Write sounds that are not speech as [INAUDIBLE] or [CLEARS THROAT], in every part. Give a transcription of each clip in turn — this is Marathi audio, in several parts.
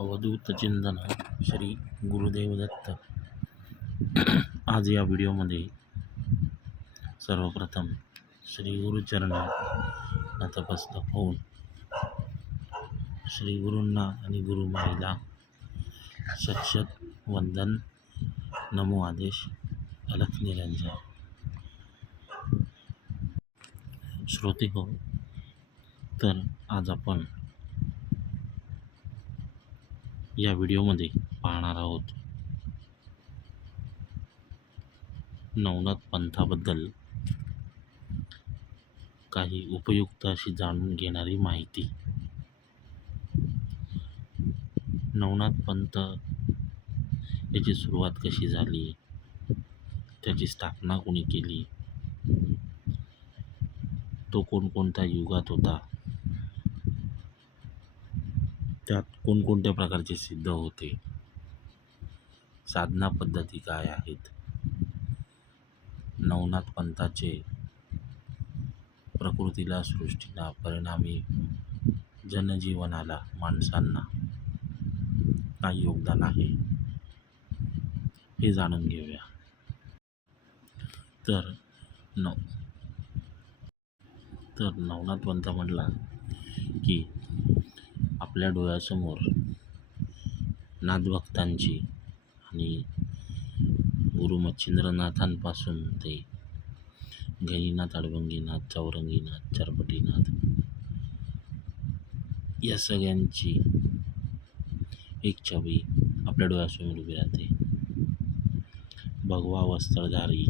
अवधूत चिंतन श्री गुरुदेव दत्त आज या व्हिडिओमध्ये सर्वप्रथम श्री गुरुचरण नतमस्तक होऊन श्री गुरूंना आणि गुरुमाईला शतशत वंदन नमो आदेश अलख निरंजन श्रोते हो तर आज आपण या व्हिडिओमध्ये पाहणार आहोत. नवनाथ पंथाबद्दल काही उपयुक्त अशी जाणून घेणारी माहिती. नवनाथ पंत याची सुरुवात कशी झाली? त्याची स्थापना कोणी केली? तो कोणकोणत्या युगात होता? त्यात कोणकोणत्या प्रकारचे सिद्ध होते? साधना पद्धती काय आहेत? नवनाथ पंथाचे प्रकृतीला सृष्टीला परिणामी जनजीवनाला माणसांना काय योगदान आहे? हे जाणून घेऊया. तर नव तर नवनाथ पंथ म्हटला की आपल्या डोळ्यासमोर नाथभक्तांची आणि गुरु मच्छिंद्रनाथांपासून ते गहिनाथ अडभंगीनाथ चौरंगीनाथ चरपटीनाथ या सगळ्यांची एक छवी आपल्या डोळ्यासमोर उभी राहते. भगवा वस्त्रधारी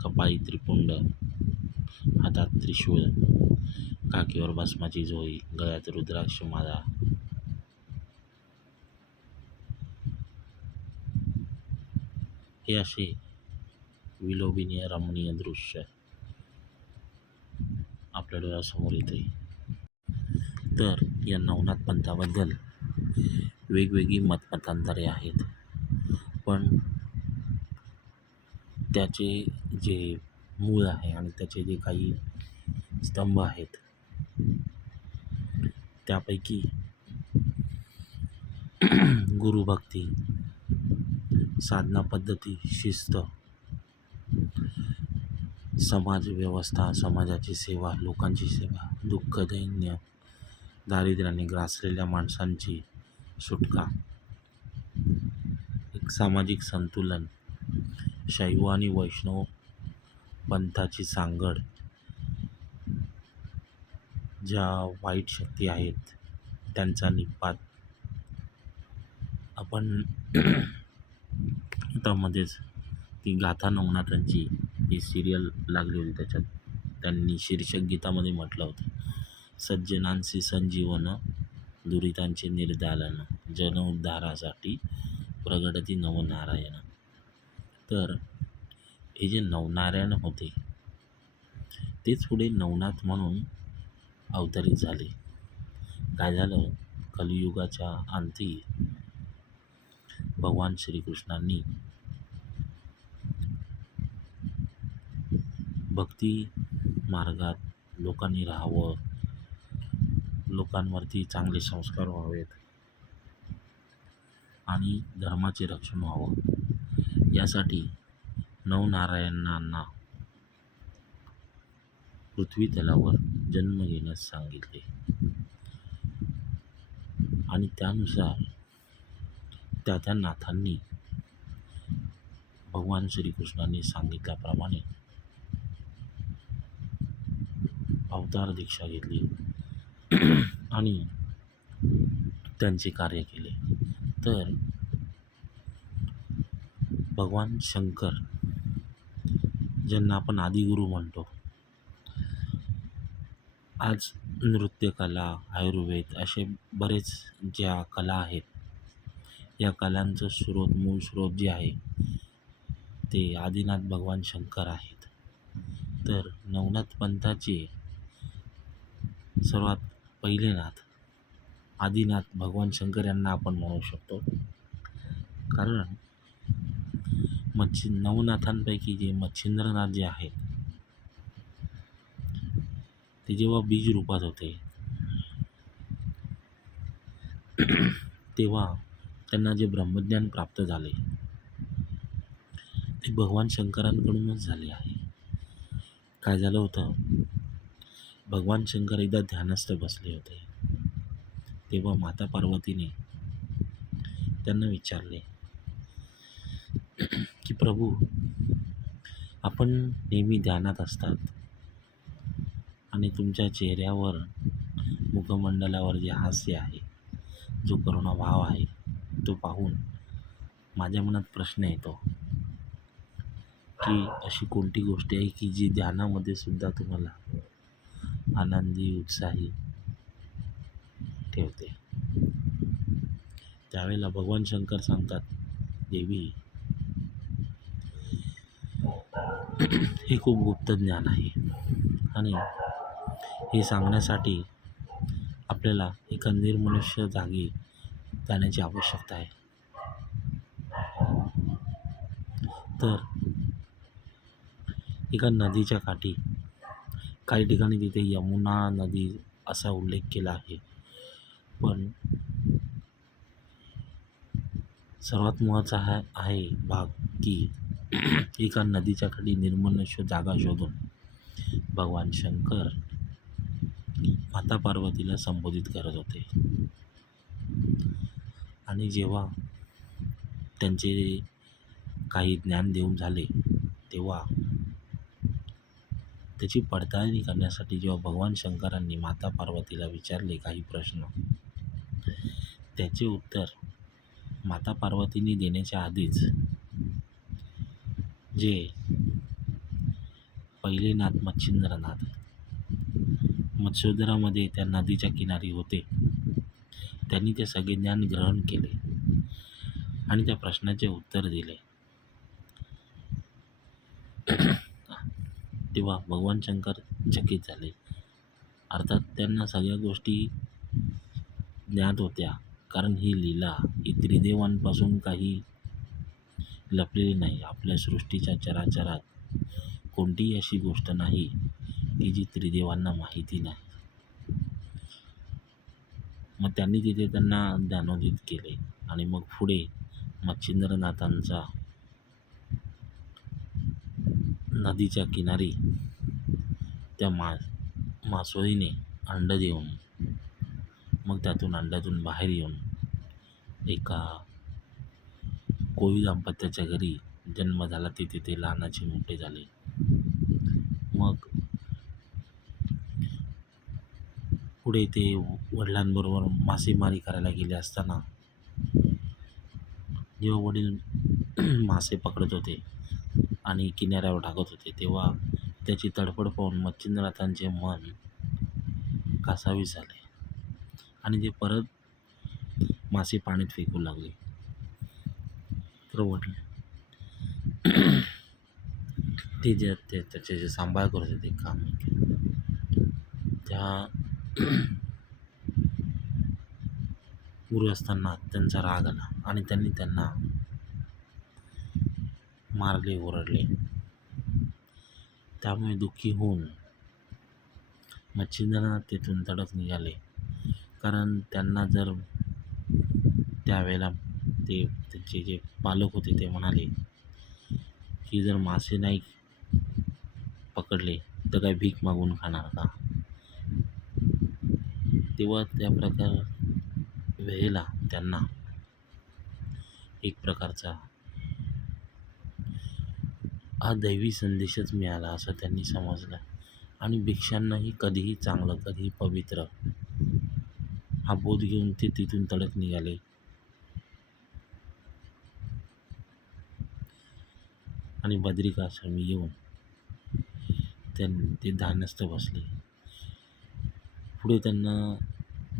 कपाळी त्रिपुंड हातात त्रिशूळ काकीवर भस्माची झोळी गळ्यात रुद्राक्ष माला. हे असे विलोभनीय रमणीय दृश्य आपल्या डोळ्यासमोर येते तर या नवनाथ पंथाबद्दल वेगवेगळी मतमतांतरे आहेत. पण त्याचे जे मूळ आहे आणि त्याचे जे काही स्तंभ आहेत त्यापैकी गुरुभक्ती साधना पद्धती शिस्त समाज व्यवस्था समाजाची सेवा लोकांची सेवा दुःख दैन्य दारिद्र्याने ग्रासलेल्या माणसांची सुटका एक सामाजिक संतुलन शैव आणि वैष्णव पंथाची सांगड ज्या वाईट शक्ती आहेत त्यांचा निपात. आपण [CLEARS THROAT] आता मध्येच ती गाथा नवनाथांची ही सिरियल लागली होती. त्याच्यात त्यांनी शीर्षक गीतामध्ये म्हटलं होतं सज्जनांचे संजीवन दुरितांचे निर्दालन जन उद्धारासाठी प्रगटती नवनारायण. तर हे जे नवनारायण होते तेच पुढे नवनाथ म्हणून अवतरित झाले. काय झालं? कलियुगाच्या अंती भगवान श्रीकृष्णांनी भक्ती मार्गात लोकांनी राहावं लोकांवरती चांगले संस्कार व्हावेत आणि धर्माचे रक्षण व्हावं. यासाठी नवनारायणांना पृथ्वी तलावर जन्म घेण्यास सांगितले. आणि त्यानुसार त्या त्या नाथांनी भगवान श्रीकृष्णांनी सांगितल्याप्रमाणे अवतार दीक्षा घेतली आणि त्यांचे कार्य केले. तर भगवान शंकर ज्यांना आपण आदिगुरू म्हणतो. आज नृत्यकला आयुर्वेद असे बरेच ज्या कला आहेत या कलांचं स्रोत मूळ स्रोत जे आहे ते आदिनाथ भगवान शंकर आहेत. तर नवनाथ पंथाचे सर्वात पहिले नाथ आदिनाथ भगवान शंकर यांना आपण म्हणू शकतो. कारण मच्छि नवनाथांपैकी जे मच्छिंद्रनाथ जे आहेत ते जेव्हा बीज रूपात होते तेव्हा त्यांना जे ब्रह्मज्ञान प्राप्त झाले ते भगवान शंकरांकडूनच झाले आहे. काय झालं होतं? भगवान शंकर एकदा ध्यानस्थ बसले होते. तेव्हा माता पार्वतीने त्यांना विचारले की प्रभू आपण नेहमी ध्यानात असतात आणि तुमच्या चेहऱ्यावर मुखमंडलावर जे हास्य आहे जो करुणा भाव आहे तो पाहून माझ्या मनात प्रश्न येतो की अशी कोणती गोष्ट आहे की जी ध्यानामध्ये सुद्धा तुम्हाला आनंदी उत्साही ठेवते? त्यावेळेला भगवान शंकर सांगतात देवी हे खूप गुप्त ज्ञान आहे. आणि हे सांगण्यासाठी आपल्याला एका निर्मनुष्य जागी जाण्याची आवश्यकता आहे. तर एका नदीच्या काठी काही ठिकाणी तिथे यमुना नदी असा उल्लेख केला आहे. पण सर्वात महत्त्वाचा हा आहे भाग की एका नदीच्या खाली निर्मनुष्य जागा शोधून भगवान शंकर माता पार्वतीला संबोधित करत होते. आणि जेव्हा त्यांचे काही ज्ञान देऊन झाले तेव्हा त्याची पडताळणी करण्यासाठी जेव्हा भगवान शंकरांनी माता पार्वतीला विचारले काही प्रश्न त्याचे उत्तर माता पार्वतींनी देण्याच्या आधीच जे. पहिले नाथ मच्छिंद्रनाथ. मत्स्योदरामध्ये त्या नदीच्या किनारी होते. त्यांनी ते सगळे ज्ञान ग्रहण केले आणि त्या प्रश्नाचे उत्तर दिले. [CLEARS THROAT] तेव्हा भगवान शंकर चकित झाले. अर्थात त्यांना सगळ्या गोष्टी ज्ञात होत्या. कारण ही लीला ही त्रिदेवांपासून काही लपलेली नाही. आपल्या सृष्टीच्या चराचरात कोणतीही अशी गोष्ट नाही की जी त्रिदेवांना माहिती नाही. मग त्यांनी तिथे त्यांना ज्ञानोदित केले आणि मग पुढे मच्छिंद्रनाथांचा नदीच्या किनारी त्या मा मासोळीने अंड देऊन मग त्यातून अंड्यातून बाहेर येऊन एका कोळी दाम्पत्याच्या घरी जन्म झाला ते तिथे लहानाचे मोठे झाले. मग पुढे ते वडिलांबरोबर मासेमारी करायला गेले असताना जेव्हा वडील [CLEARS THROAT] मासे पकडत होते आणि किनाऱ्यावर टाकत होते तेव्हा त्याची तडफड पाहून मच्छिंद्रनाथांचे मन कासावीस झाले आणि ते परत मासे पाण्यात फेकू लागले. तर ते जे ते त्याचे जे सांभाळ करत होते काम त्या गृहस्थांना त्यांचा राग आला आणि त्यांनी त्यांना मारले ओरडले. त्यामुळे दुःखी होऊन मच्छिंद्रनाथ तेथून तडक निघाले. कारण त्यांना जर त्यावेळेला ते त्यांचे जे पालक होते ते म्हणाले की जर मासे नाही पकडले तर काय भीक मागून खाणार का? तेव्हा त्या प्रकार वेळेला त्यांना एक प्रकारचा हा दैवी संदेशच मिळाला असं त्यांनी समजलं. आणि भिक्षांनाही कधीही चांगलं कधीही पवित्र हा बोध घेऊन ते तिथून तडक निघाले. आणि बद्रिकाश्रमी येऊन त्यां ते ध्यानस्थ बसले. पुढे त्यांना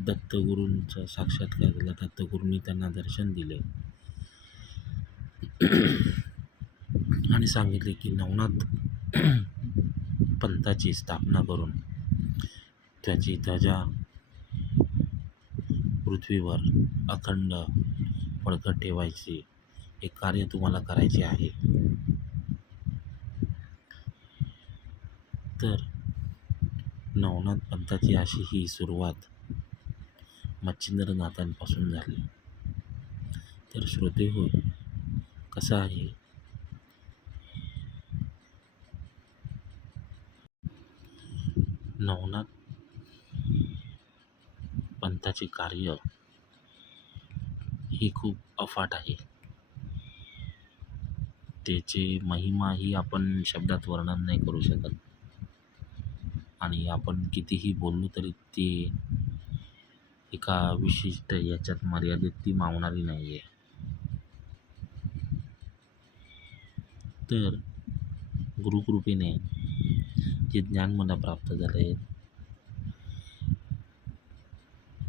दत्तगुरूंचा साक्षात्कार झाला. दत्तगुरूंनी त्यांना दर्शन दिले. आणि सांगितले की नवनाथ पंथाची स्थापना करून त्याची ध्वजा पृथ्वीवर अखंड फडकत ठेवायची. हे कार्य तुम्हाला करायचे आहे. तर नवनाथ पंथाची अशी ही सुरुवात मच्छिंद्रनाथांपासून झाली. तर श्रोते हो कसं आहे? नवनाथ पंथाचे कार्य ही खूप अफाट आहे. त्याची महिमा ही आपण शब्दात वर्णन नाही करू शकत. आणि आपण कितीही बोललो तरी ते एका विशिष्ट याच्यात मर्यादित ती मावणारी नाही आहे तर गुरुकृपेने जे ज्ञान मला प्राप्त झालं आहे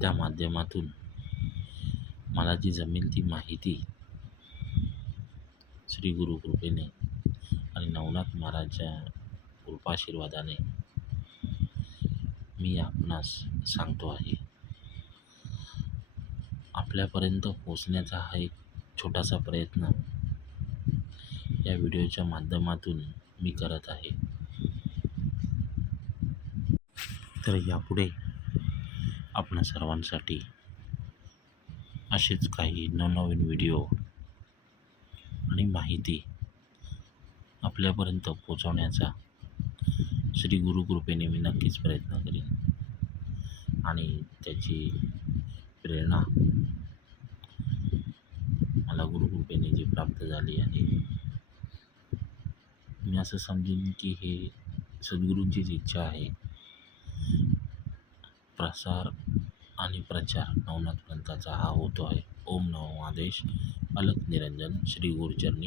त्या माध्यमातून मला जी जमेल ती माहिती श्री गुरुकृपेने आणि नवनाथ महाराजच्या कृपाशीर्वादाने मी आपणास सांगतो आहे. आपल्यापर्यंत पोचण्याचा हा एक छोटासा प्रयत्न या व्हिडिओच्या माध्यमातून मी करत आहे. तर यापुढे आपणा सर्वांसाठी असेच काही नवनवीन व्हिडिओ आणि माहिती आपल्यापर्यंत पोचवण्याचा श्री गुरुकृपेने मी नक्कीच प्रयत्न करेन. आणि त्याची प्रेरणा मला गुरुकृपेने जी प्राप्त झाली आहे. मी असं समजेन की हे सद्गुरूंचीच इच्छा आहे. प्रसार आणि प्रचार नवनाथ पंथाचा हा होतो आहे. ओम नमो आदेश अलक निरंजन. श्री गुरुचरणी.